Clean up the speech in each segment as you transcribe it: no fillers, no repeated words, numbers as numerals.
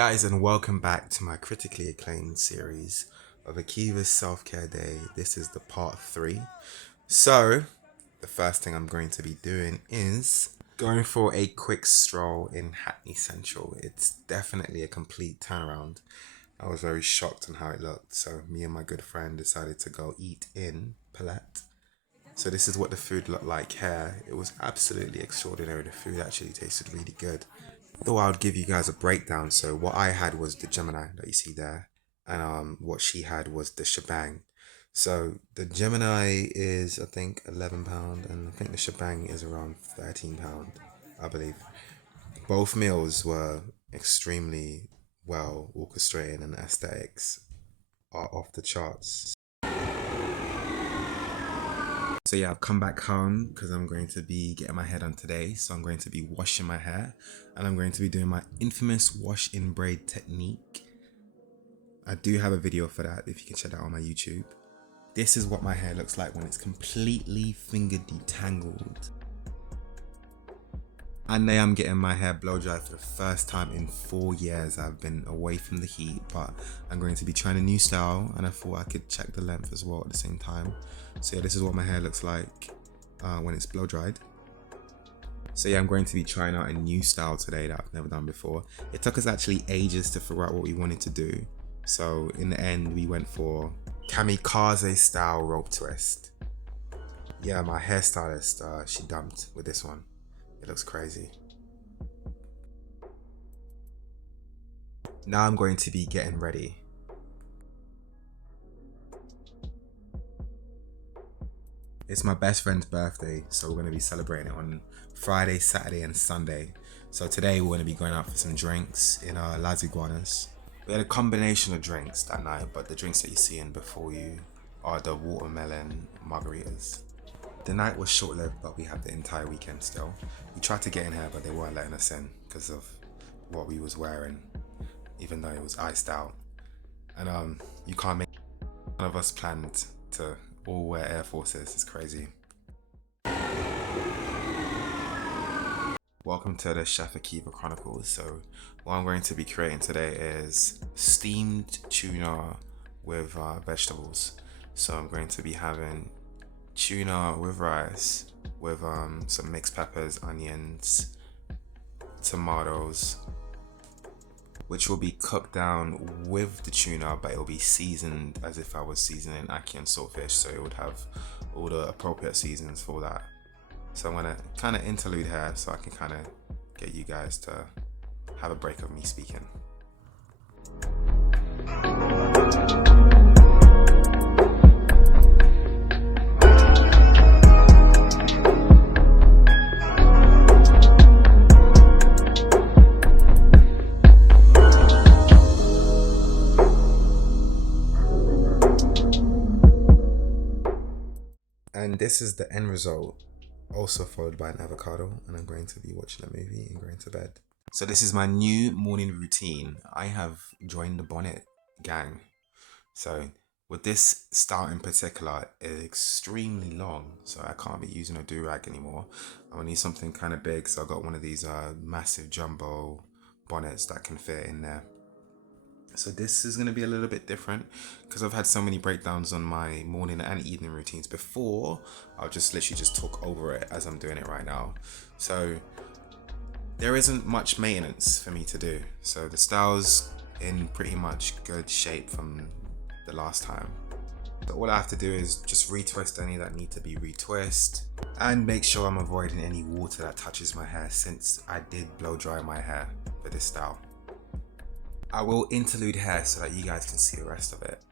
guys, and welcome back to my critically acclaimed series of Akiva's self-care day. This is the part 3. So the first thing I'm going to be doing is going for a quick stroll in Hackney Central. It's definitely a complete turnaround. I was very shocked on how it looked, so me and my good friend decided to go eat in Palaette. So this is what the food looked like here. It was absolutely extraordinary. The food actually tasted really good. Thought I would give you guys a breakdown. So what I had was the Gemini that you see there, and what she had was the shebang. So the Gemini is, I think, £11, and I think the shebang is around £13, I believe. Both meals were extremely well orchestrated, and aesthetics are off the charts. So yeah, I've come back home because I'm going to be getting my hair done today. So I'm going to be washing my hair, and I'm going to be doing my infamous wash in braid technique. I do have a video for that if you can check that out on my YouTube. This is what my hair looks like when it's completely finger detangled. And I am getting my hair blow dry for the first time in 4 years. I've been away from the heat, but I'm going to be trying a new style, and I thought I could check the length as well at the same time. So yeah, this is what my hair looks like when it's blow dried. So yeah, I'm going to be trying out a new style today that I've never done before. It took us actually ages to figure out what we wanted to do. So in the end, we went for kamikaze style rope twist. Yeah, my hairstylist, she dumped with this one. It looks crazy. Now I'm going to be getting ready. It's my best friend's birthday, so we're going to be celebrating it on Friday, Saturday and Sunday. So today we're going to be going out for some drinks in iguanas. We had a combination of drinks that night, but the drinks that you see in before you are the watermelon margaritas. The night was short-lived, but we had the entire weekend still. We tried to get in here, but they weren't letting us in because of what we was wearing, even though it was iced out. And you can't make. None of us planned to all wear Air Forces. It's crazy. Welcome to the Chef Akiva Chronicles. So what I'm going to be creating today is steamed tuna with vegetables. So I'm going to be having tuna with rice with some mixed peppers, onions, tomatoes, which will be cooked down with the tuna, but it will be seasoned as if I was seasoning ackee and saltfish, so it would have all the appropriate seasons for that. So I'm gonna kind of interlude here so I can kind of get you guys to have a break of me speaking. And this is the end result, also followed by an avocado, and I'm going to be watching a movie and going to bed. So this is my new morning routine. I have joined the bonnet gang. So with this style in particular, it's extremely long, so I can't be using a do-rag anymore. I'm gonna need something kind of big, so I got one of these massive jumbo bonnets that can fit in there. So this is going to be a little bit different because I've had so many breakdowns on my morning and evening routines before. I'll just literally just talk over it as I'm doing it right now. So there isn't much maintenance for me to do. So the style's in pretty much good shape from the last time. So all I have to do is just retwist any that need to be retwist and make sure I'm avoiding any water that touches my hair, since I did blow dry my hair for this style. I will interlude hair so that you guys can see the rest of it.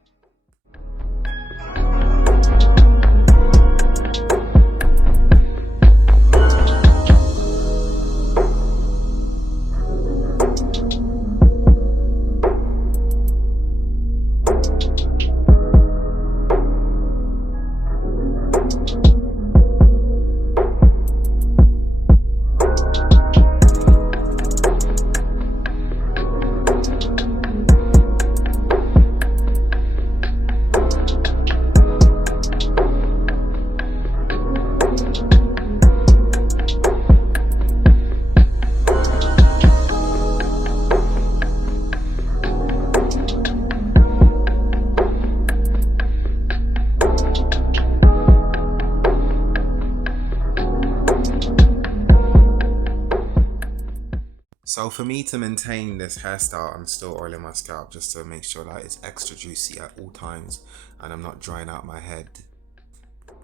So for me to maintain this hairstyle, I'm still oiling my scalp just to make sure that it's extra juicy at all times and I'm not drying out my head.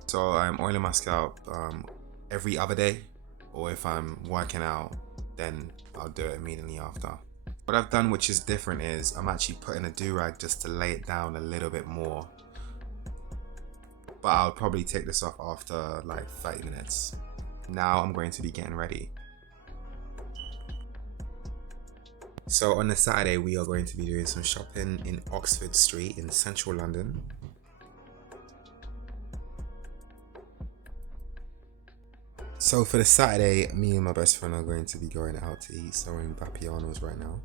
So I'm oiling my scalp every other day, or if I'm working out, then I'll do it immediately after. What I've done, which is different, is I'm actually putting a do-rag just to lay it down a little bit more. But I'll probably take this off after like 30 minutes. Now I'm going to be getting ready. So on the Saturday, we are going to be doing some shopping in Oxford Street in central London. So for the Saturday, me and my best friend are going to be going out to eat. So we're in Vapiano's right now.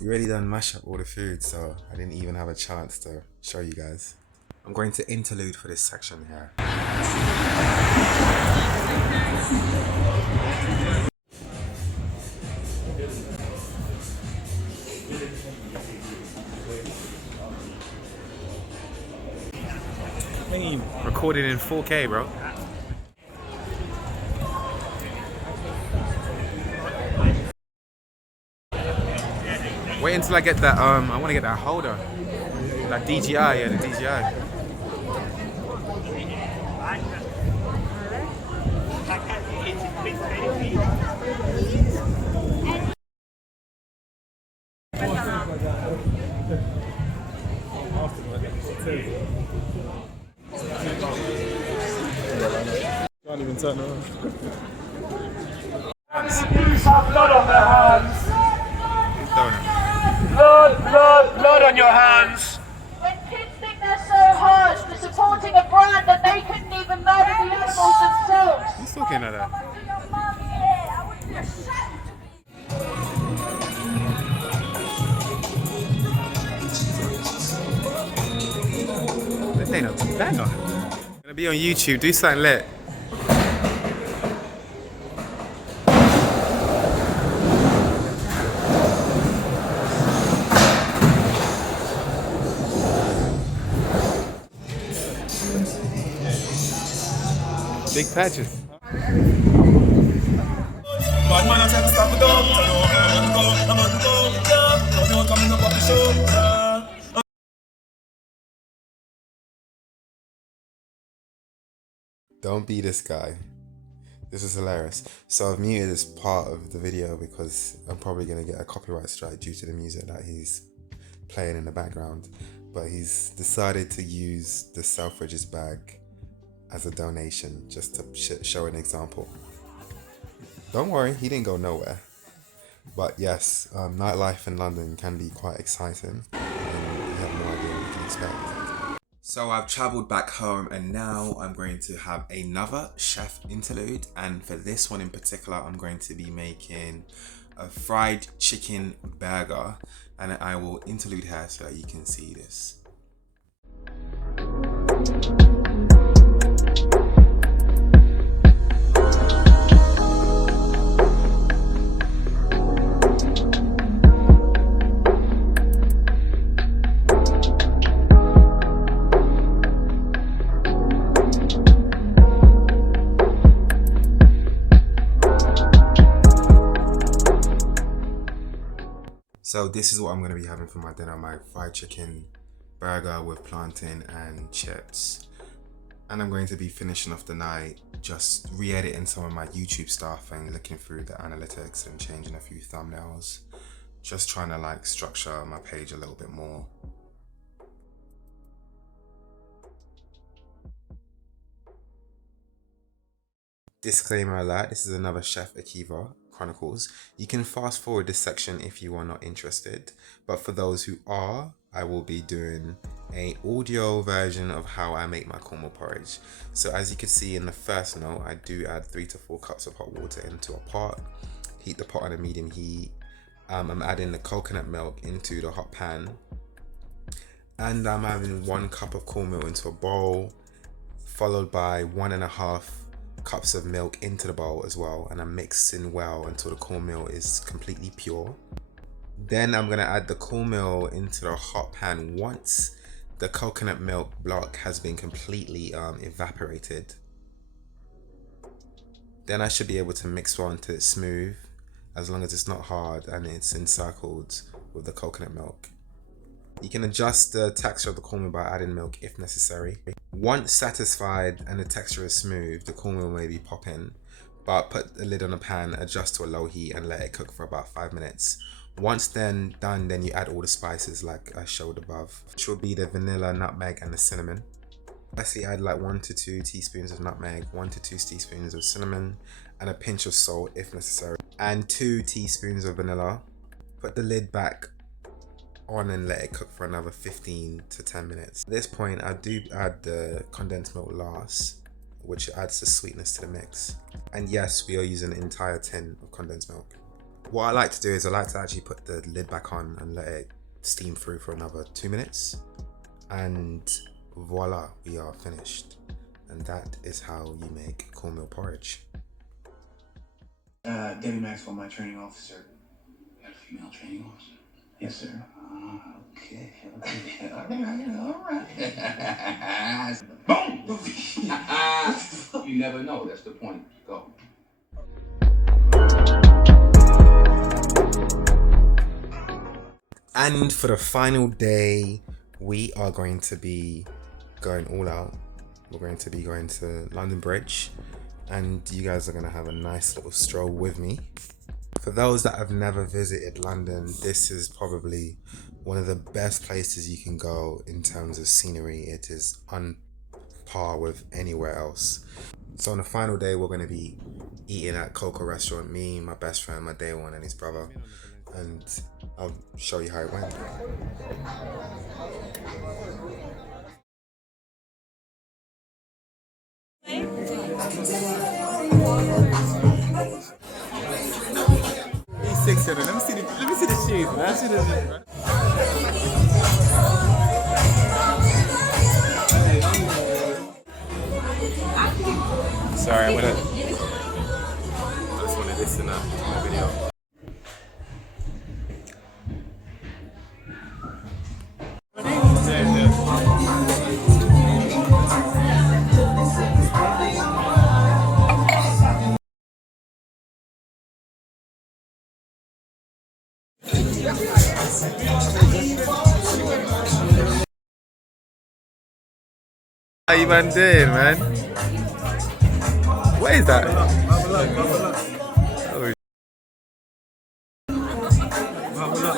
We already done mash up all the food, so I didn't even have a chance to show you guys. I'm going to interlude for this section here. Recorded in 4K, bro. Wait until I get that, I want to get that holder. That DJI, yeah, the DJI. Can't even turn around. Have blood on their hands. Blood on your hands. When kids think they're so harsh for supporting a brand that they couldn't even murder the animals themselves. Who's talking like that? This ain't a banger. Gonna be on YouTube, do something lit. Big patches. Don't be this guy. This is hilarious. So I've muted this part of the video because I'm probably going to get a copyright strike due to the music that he's playing in the background. But he's decided to use the Selfridges bag as a donation just to show an example. Don't worry, he didn't go nowhere. But yes, nightlife in London can be quite exciting and you have no idea what you can expect. So I've travelled back home and now I'm going to have another chef interlude, and for this one in particular I'm going to be making a fried chicken burger, and I will interlude here so that you can see this. So this is what I'm going to be having for my dinner, my fried chicken burger with plantain and chips. And I'm going to be finishing off the night just re-editing some of my YouTube stuff and looking through the analytics and changing a few thumbnails. Just trying to like structure my page a little bit more. Disclaimer alert, this is another Chef Akiva Chronicles. You can fast forward this section if you are not interested, but for those who are, I will be doing an audio version of how I make my cornmeal porridge. So as you can see in the first note, I do add 3 to 4 cups of hot water into a pot, heat the pot on a medium heat. I'm adding the coconut milk into the hot pan, and I'm adding 1 cup of cornmeal into a bowl, followed by 1.5 cups of milk into the bowl as well, and I'm mixing well until the cornmeal is completely pure. Then I'm going to add the cornmeal into the hot pan once the coconut milk block has been completely evaporated. Then I should be able to mix well until it's smooth, as long as it's not hard and it's encircled with the coconut milk. You can adjust the texture of the cornmeal by adding milk if necessary. Once satisfied and the texture is smooth, the cornmeal may be pop in, but put the lid on a pan, adjust to a low heat and let it cook for about 5 minutes. Once done, then you add all the spices like I showed above, which will be the vanilla, nutmeg and the cinnamon. Firstly, add like 1 to 2 teaspoons of nutmeg, 1 to 2 teaspoons of cinnamon, and a pinch of salt if necessary, and 2 teaspoons of vanilla. Put the lid back on and let it cook for another 15 to 10 minutes. At this point, I do add the condensed milk last, which adds the sweetness to the mix. And yes, we are using an entire tin of condensed milk. What I like to do is I like to actually put the lid back on and let it steam through for another 2 minutes. And voila, we are finished. And that is how you make cornmeal porridge. Debbie Maxwell, my training officer. You got a female training officer? Yes, sir. Okay. All right. Boom! You never know, that's the point. Go. And for the final day, we are going to be going all out. We're going to be going to London Bridge, and you guys are going to have a nice little stroll with me. For those that have never visited London, this is probably one of the best places you can go in terms of scenery. It is on par with anywhere else. So on the final day, we're going to be eating at COCO Restaurant, me, my best friend, my day one, and his brother. And I'll show you how it went. He's 6 Let me see the shoes, man. Let me see the shoes, man. Sorry, I just wanted to listen up to my video. How you man doing, man? What is that? Oh,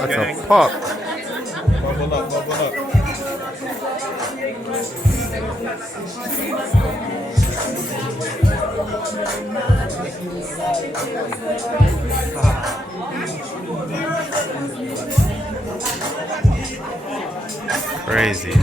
that's a pop. Bubble up, bubble up. Crazy.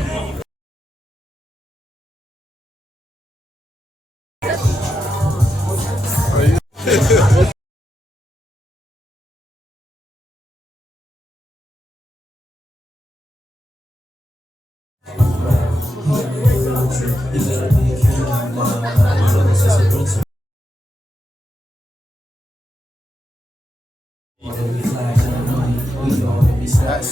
That's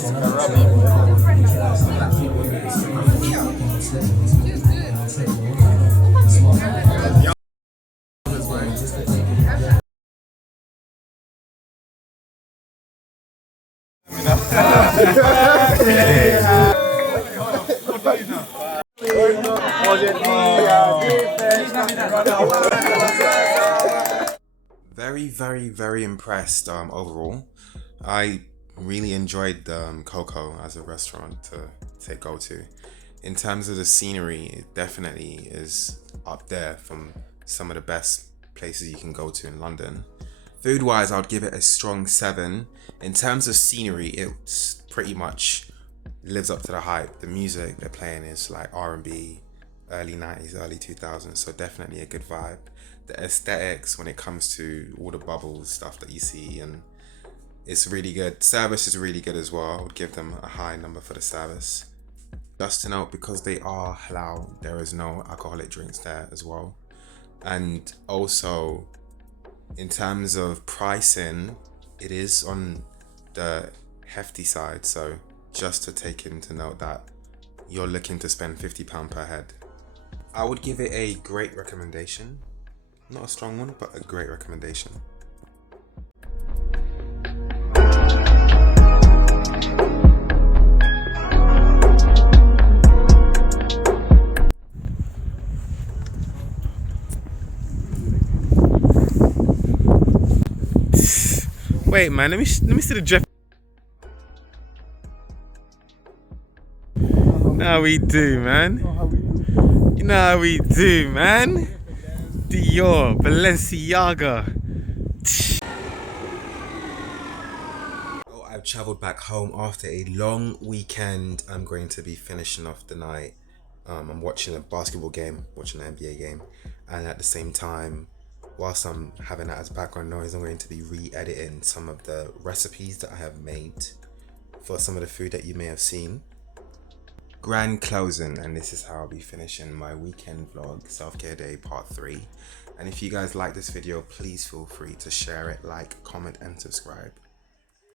very impressed overall. I really enjoyed COCO as a restaurant to go to. In terms of the scenery, it definitely is up there from some of the best places you can go to in London. Food wise, I would give it a strong 7. In terms of scenery, it's pretty much lives up to the hype. The music they're playing is like R&B, early 90s, early 2000s, so definitely a good vibe. The aesthetics when it comes to all the bubbles stuff that you see, and it's really good. Service is really good as well. I would give them a high number for the service. Just to note, because they are halal, there is no alcoholic drinks there as well. And also, in terms of pricing, it is on the hefty side, so just to take into note that you're looking to spend £50 per head. I would give it a great recommendation. Not a strong one, but a great recommendation. Wait, man, let me see the Jeff. Now we do, man. You know how we do, man. Dior, Balenciaga. Oh, I've traveled back home after a long weekend. I'm going to be finishing off the night. I'm watching a basketball game, watching an NBA game, and at the same time, whilst I'm having that as background noise, I'm going to be re-editing some of the recipes that I have made for some of the food that you may have seen. Grand closing, and this is how I'll be finishing my weekend vlog, self-care day part 3. And if you guys like this video, please feel free to share it, like, comment and subscribe.